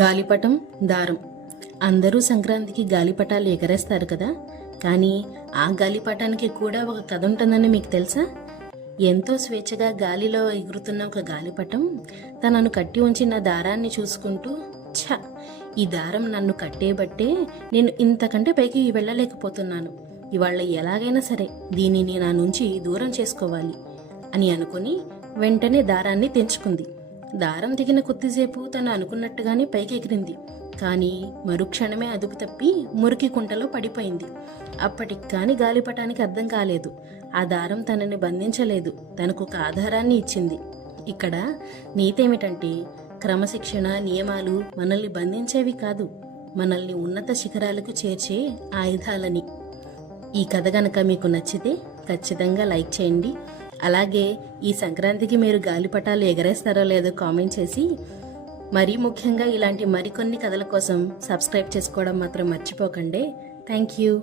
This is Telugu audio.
గాలిపటం, దారం. అందరూ సంక్రాంతికి గాలిపటాలు ఎగరేస్తారు కదా, కానీ ఆ గాలిపటానికి కూడా ఒక కథ ఉంటుందని మీకు తెలుసా? ఎంతో స్వేచ్ఛగా గాలిలో ఎగురుతున్న ఒక గాలిపటం తనను కట్టి ఉంచిన దారాన్ని చూసుకుంటూ, ఛ, ఈ దారం నన్ను కట్టేబట్టే నేను ఇంతకంటే పైకి వెళ్ళలేకపోతున్నాను. ఇవాళ ఎలాగైనా సరే దీనిని నా నుంచి దూరం చేసుకోవాలి అని అనుకుని వెంటనే దారాన్ని తెంచుకుంది. దారం దిగిన కొద్దిసేపు తను అనుకున్నట్టుగానే పైకి ఎగిరింది. కానీ మరుక్షణమే అదుపు తప్పి మురికి కుంటలో పడిపోయింది. అప్పటికి కానీ గాలిపటానికి అర్థం కాలేదు. ఆ దారం తనని బంధించలేదు, తనకు ఒక ఆధారాన్ని ఇచ్చింది. ఇక్కడ నీతేమిటంటే, క్రమశిక్షణ, నియమాలు మనల్ని బంధించేవి కాదు, మనల్ని ఉన్నత శిఖరాలకు చేర్చే ఆయుధాలని. ఈ కథ గనక మీకు నచ్చితే ఖచ్చితంగా లైక్ చేయండి. అలాగే ఈ సంక్రాంతికి మీరు గాలిపటాలు ఎగరేస్తారో లేదో కామెంట్ చేసి, మరీ ముఖ్యంగా ఇలాంటి మరికొన్ని కథల కోసం సబ్స్క్రైబ్ చేసుకోవడం మాత్రం మర్చిపోకండి. Thank you.